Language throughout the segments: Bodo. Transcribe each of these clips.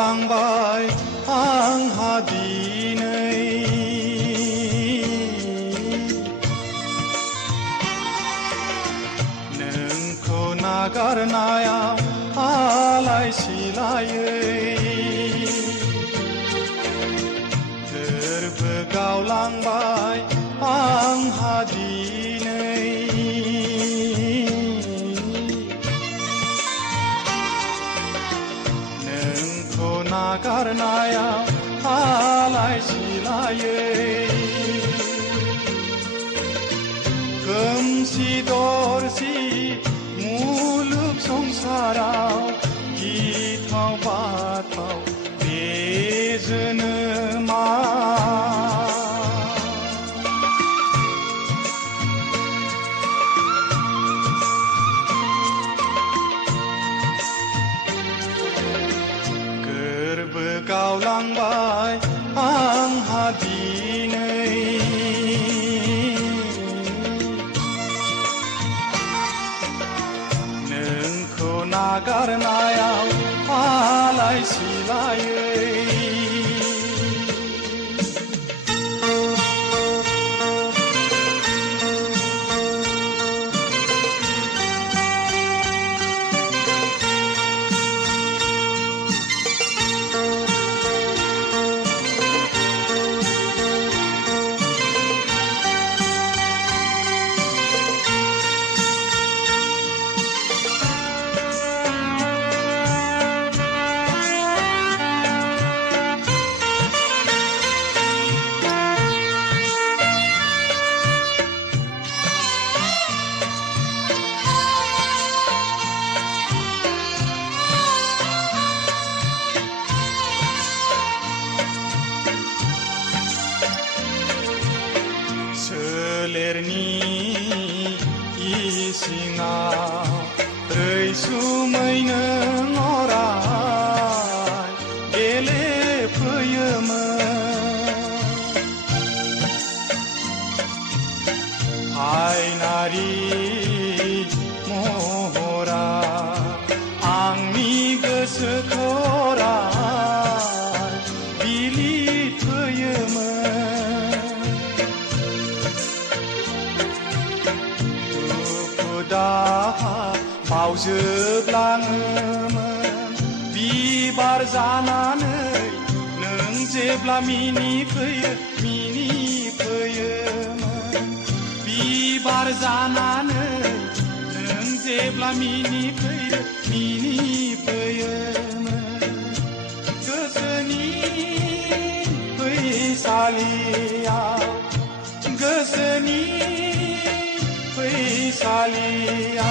गावलांबाय आंहा दिनै नोंखौ नागारनायाव आलाय सिलायै गोरबो गावलांबाय आंहा दिनै नोंखौ नागारनायाव आलाय सिलायै खोमसि दरसि मुलुग संसाराव गिथाव बाथाव बे जोनोमा गोरबो गावलांबाय आंहा दिनै नोंखौ नागारनायाव आलाय सिलायै सोलेरनि इसिङाव रैसुमै नों अराय गेलेफैयोमोन आयनारि महरा आंनि गोसोखौ अराय बिलिफैयोमोन दाहा बावजोबलाङोमोन बिबार जानानै नों जेब्ला मिनिफैयोमोन बिबार जानानै नों जेब्ला मिनिफैयोमोन गोसोनि फैसालियाव गोसोनि फैसालिया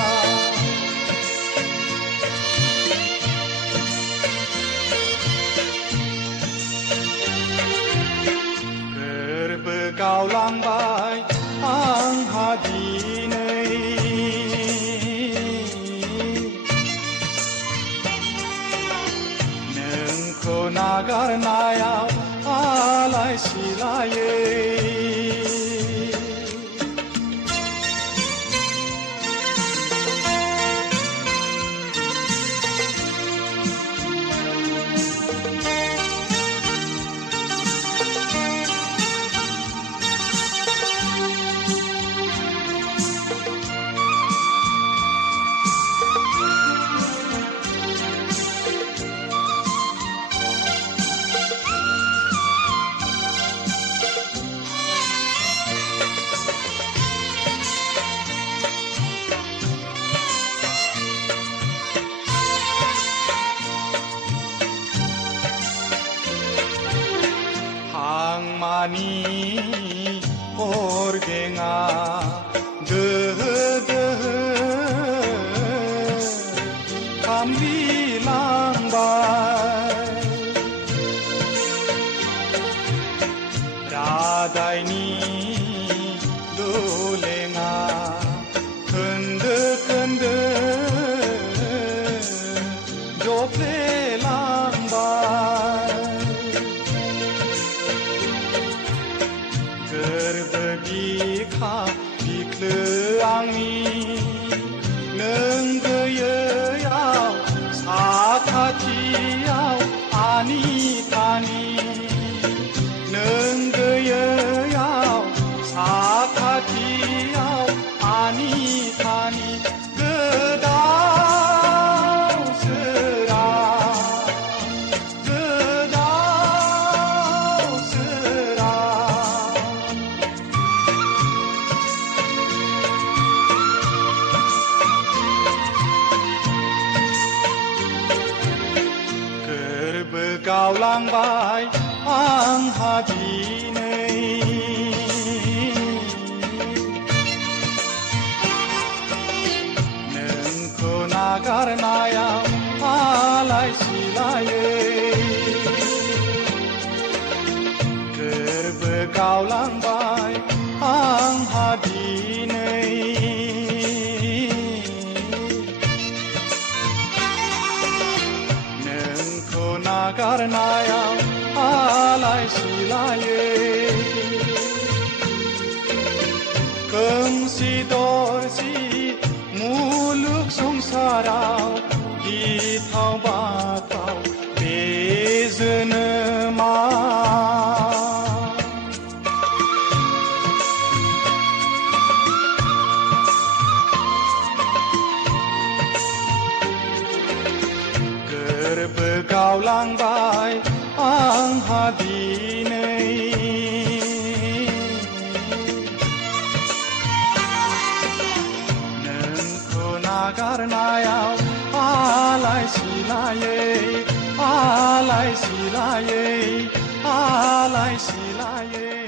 गोरबो गावलांबाय आंहा दिनै नोंखौ नागारनायाव आलाय सिलायै हांमानि अरगेङा दोहो दोहो खामग्लिलांबाय रादायनि दुलेङा खोन्दो खोन्दो जफ्लेलांबाय गोरबो बिखा बिख्लो आंनि नों गैयैयाव साखाथियाव आन दिनै नोंखौ नागारनायाव आलाय सिलायै गोरबो गावलांबाय आंहा दिनै नोंखौ नागारनायाव आलाय सिलायै खोमसि दरसि मुलुग संसाराव गिथाव बाथाव बे जोनोमा गोरबो गावलांबाय आंहा दिनै नोंखौ नागारनायाव आलाय सिलायै आलाय सिलायै आलाय सिलायै